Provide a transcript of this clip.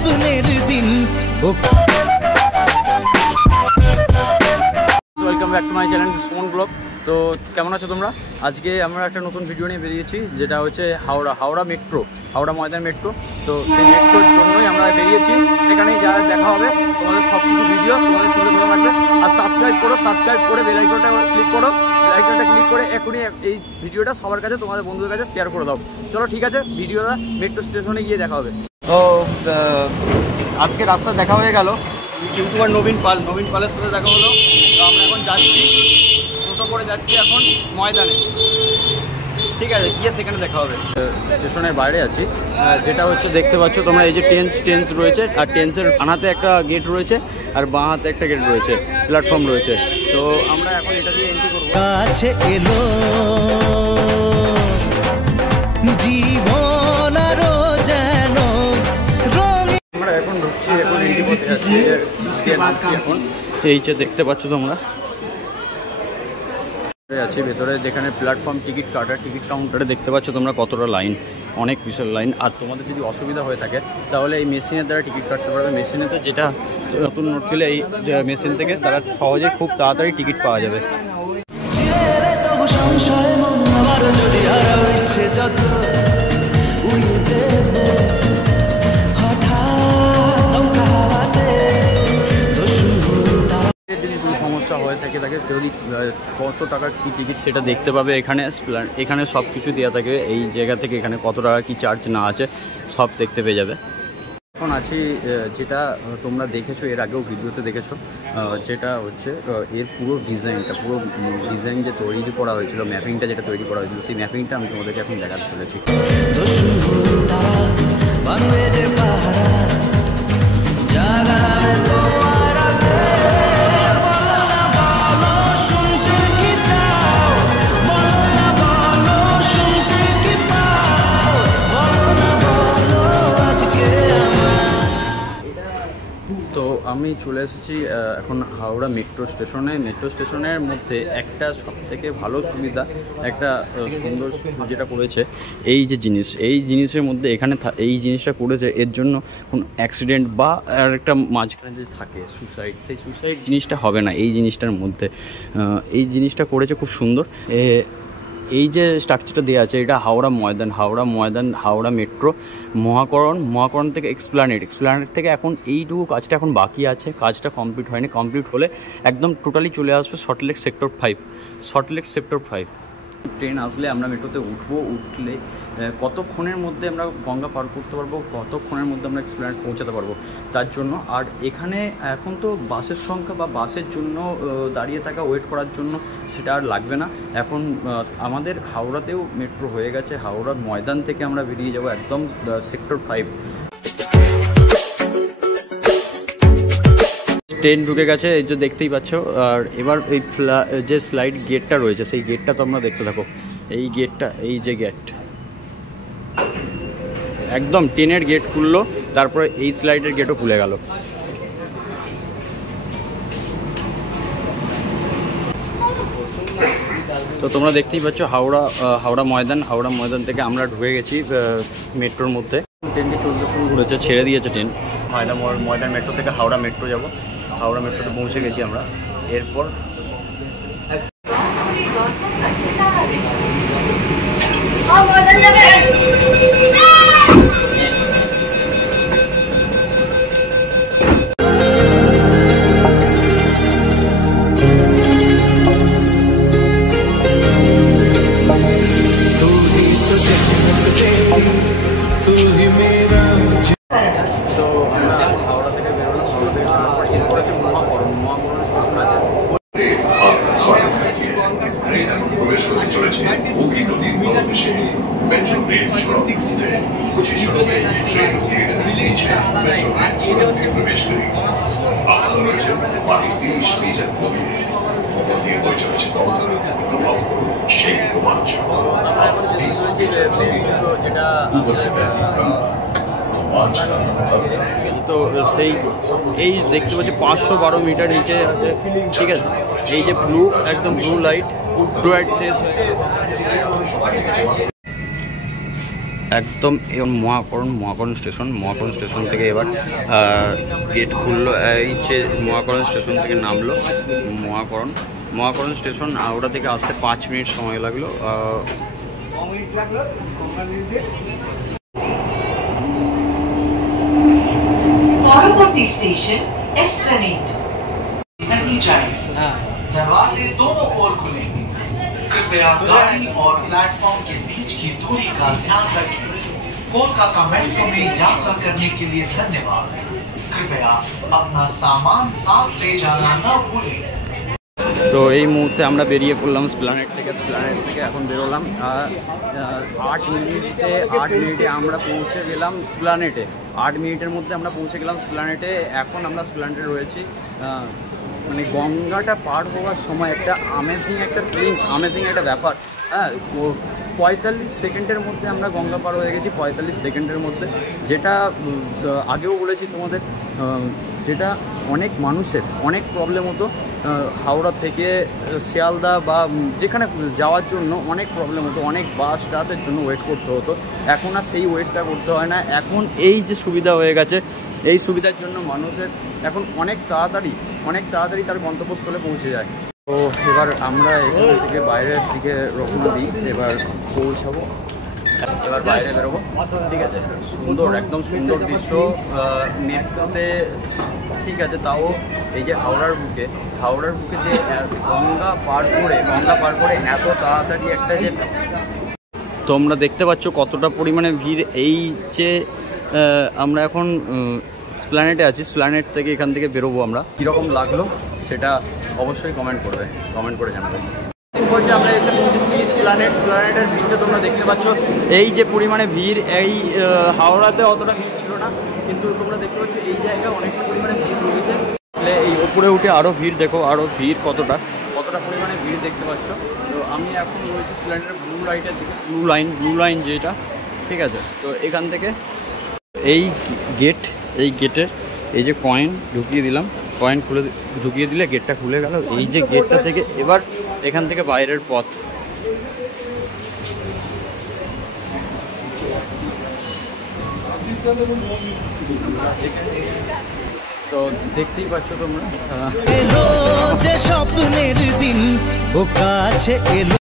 স্বপ্নের দিন। Welcome back to my channel Suman blog. তো কেমন আছো তোমরা? আজকে আমরা একটা নতুন ভিডিও নিয়ে বেরিয়েছি, যেটা হচ্ছে হাওড়া মেট্রো, হাওড়া ময়দান মেট্রো। তো সেই মেট্রোর জন্যই আমরা বেরিয়েছি। সেখানেই যা দেখা হবে তোমাদের সব কিছু ভিডিও তোমাদের তুলে ধরা লাগবে। আর সাবস্ক্রাইব করে বেল আইকনটা ক্লিক করে এখনই এই ভিডিওটা সবার কাছে, তোমাদের বন্ধুদের কাছে শেয়ার করে দাও। চলো ঠিক আছে, ভিডিওটা মেট্রো স্টেশনে গিয়ে দেখা হবে। তো আজকে রাস্তা দেখা হয়ে গেল ইউটিউবার নবীন পালের সাথে দেখা হলো। তো আমরা এখন যাচ্ছি, টোটো করে যাচ্ছি এখন ময়দানে। ঠিক আছে, গিয়ে সেখানে দেখা হবে। স্টেশনের বাইরে আছি, যেটা হচ্ছে দেখতে পাচ্ছ তোমরা, এই যে টেন্স রয়েছে, আর টেন্সের আনাতে একটা গেট রয়েছে আর বাঁ হাতে একটা গেট রয়েছে, প্ল্যাটফর্ম রয়েছে। তো আমরা এখন এটা দিয়ে এন্ট্রি করবো। কাছে এলো জীবন আরো যেন রঙিন। আমরা এখন ঢুকছি, এখন এন্ট্রি করতে যাচ্ছি, নামছি এখন। এই যে দেখতে পাচ্ছ তোমরা, আছি ভেতরে, যেখানে প্ল্যাটফর্ম টিকিট কাউন্টারে দেখতে পাচ্ছ তোমরা কতটা লাইন, অনেক বিশাল লাইন। আর তোমাদের যদি অসুবিধা হয়ে থাকে তাহলে এই মেশিনের দ্বারা টিকিট কাটতে পারবে। মেশিনেতে যেটা নতুন নোট দিলে এই মেশিন থেকে তারা সহজে খুব তাড়াতাড়ি টিকিট পাওয়া যাবে। সমস্যা হয়ে থাকে যদি কত টাকার কী টিকিট সেটা দেখতে পাবে এখানে সব কিছু দেওয়া থাকে। এই জায়গা থেকে এখানে কত টাকা কী চার্জ না আছে সব দেখতে পেয়ে যাবে। এখন আছি, যেটা তোমরা দেখেছো এর আগেও ভিডিওতে দেখেছো, যেটা হচ্ছে এর পুরো ডিজাইন যে তৈরি করা হয়েছিল, ম্যাপিংটা যেটা তৈরি করা হয়েছিল, সেই ম্যাপিংটা আমি তোমাদেরকে এখন দেখাতে চলেছি। তো আমি চলে এসেছি এখন হাওড়া মেট্রো স্টেশনের মধ্যে একটা সবথেকে ভালো সুবিধা, একটা সুন্দর যেটা করেছে, এই জিনিসের মধ্যে এখানে এই জিনিসটা করেছে, এর জন্য কোনো অ্যাক্সিডেন্ট বা আর একটা মাঝখানে যে থাকে সুসাইড, সেই সুসাইড জিনিসটা হবে না এই জিনিসটার মধ্যে। এই জিনিসটা করেছে খুব সুন্দর। এই যে স্ট্রাকচারটা দেওয়া আছে, এটা হাওড়া মেট্রো মহাকরণ থেকে এক্সপ্ল্যানেড থেকে এখন এইটুকু কাজটা এখন বাকি আছে, কাজটা কমপ্লিট হয়নি। কমপ্লিট হলে একদম টোটালি চলে আসবে সল্টলেক সেক্টর 5। ট্রেন আসলে আমরা মেট্রোতে উঠলে কতক্ষণের মধ্যে আমরা গঙ্গা পার করতে পারবো, কতক্ষণের মধ্যে আমরা এক্সপ্ল্যানেড পৌঁছাতে পারবো তার জন্য। আর এখানে এখন তো বাসের সংখ্যা বা বাসের জন্য দাঁড়িয়ে থাকা, ওয়েট করার জন্য সেটা আর লাগবে না। এখন আমাদের হাওড়াতেও মেট্রো হয়ে গেছে। হাওড়ার ময়দান থেকে আমরা বেরিয়ে যাব একদম সেক্টর 5। ট্রেন ঢুকে গেছে, এই যে দেখতেই পাচ্ছ। আর এবার এই যে স্লাইড গেটটা রয়েছে, সেই গেটটা তোমরা দেখতে থাকো। এই গেটটা, এই যে গেট, একদম ট্রেনের গেট খুললো, তারপরে এই স্লাইডের গেটও খুলে গেল। তো তোমরা দেখতেই পাচ্ছ হাওড়া ময়দান থেকে আমরা ঢুকে গেছি মেট্রোর মধ্যে। ট্রেনটি চলতে শুরু করেছে, ছেড়ে দিয়েছে ট্রেন। ময়দান মেট্রো থেকে হাওড়া মেট্রো যাব। হাওড়া মেট্রোতে পৌঁছে গেছি আমরা। এরপর তো সেই এই দেখতে পাচ্ছি 512 মিটার নিচে আছে, ঠিক আছে। এই যে একদম ব্লু লাইট শেষ হয়ে একদম মহাকরণ স্টেশন থেকে এবার গেট খুললো। এই যে মহাকরণ স্টেশন থেকে নামলো মহাকরণ স্টেশন ওটা থেকে আসতে 5 মিনিট সময় লাগলো। পরবর্তী স্টেশন এসপ্ল্যানেড। दरवाजे दोनों ओर खुलेंगे। कृपया गाड़ी और प्लेटफॉर्म के बीच की दूरी का ध्यान रखें। कोलकाता मेट्रो में यात्रा करने के लिए धन्यवाद। कृपया अपना सामान साथ ले जाना न भूलें। তো এই মুহূর্তে আমরা বেরিয়ে পড়লাম স্প্ল্যানেড থেকে এখন বেরোলাম। 8 মিনিটে আমরা পৌঁছে গেলাম স্প্ল্যানেডে। 8 মিনিটের মধ্যে আমরা পৌঁছে গেলাম স্প্ল্যানেডে। এখন আমরা স্প্ল্যানেডে রয়েছি। মানে গঙ্গাটা পার হওয়ার সময় একটা আমেজিং একটা ফিলিংস, আমেজিং একটা ব্যাপার। হ্যাঁ, 45 সেকেন্ডের মধ্যে আমরা গঙ্গা পার হয়ে গেছি, 45 সেকেন্ডের মধ্যে। যেটা আগেও বলেছি তোমাদের, যেটা অনেক মানুষের অনেক প্রবলেম হতো। হাওড়া থেকে শিয়ালদা বা যেখানে যাওয়ার জন্য অনেক প্রবলেম হতো, অনেক বাস টাসের জন্য ওয়েট করতে হতো। এখন আর সেই ওয়েটটা করতে হয় না। এখন এই যে সুবিধা হয়ে গেছে, এই সুবিধার জন্য মানুষের এখন অনেক তাড়াতাড়ি তার গন্তব্যস্থলে পৌঁছে যায়। তো এবার আমরা এখান থেকে বাইরের দিকে রওনা দিই, এবার পৌঁছাবো, এবার বাইরে বেরোবো। ঠিক আছে, একদম সুন্দর দৃশ্য মেট্রোতে। ঠিক আছে, তাও এই যে হাওড়ার বুকে যে গঙ্গা পার করে এত তাড়াতাড়ি একটা যে তোমরা দেখতে পাচ্ছ কতটা পরিমাণে ভিড়। এই যে আমরা এখন স্প্ল্যানেডে আছি, স্প্ল্যানেড থেকে এখান থেকে বেরোবো আমরা। কীরকম লাগলো সেটা অবশ্যই কমেন্ট করে জানাবে। বলছে আমরা এসে পৌঁছেছি স্প্ল্যানেডের ভিড়টা তোমরা দেখতে পাচ্ছ। এই যে পরিমাণে ভিড়, এই হাওড়াতে অতটা ভিড় ছিল না, কিন্তু তোমরা দেখতে পাচ্ছ এই জায়গায় অনেকটা পরিমাণে ভিড় রয়েছে। এই ওপরে উঠে আরও ভিড় দেখো, আরও ভিড় কতটা পরিমাণে ভিড় দেখতে পাচ্ছ। তো আমি এখন রয়েছি স্প্ল্যানেডের ব্লু লাইটের দিকে, ব্লু লাইন যেটা। ঠিক আছে, তো এখান থেকে এই গেটের এই যে কয়েন ঢুকিয়ে দিলাম, কয়েন ঢুকিয়ে দিলে গেটটা খুলে গেল। এই যে গেটটা থেকে এবার এখান থেকে বাইরের পথ। তো দেখতেই পাচ্ছ তোমরা, এলো যে স্বপ্নের দিন ও কাছে এলো।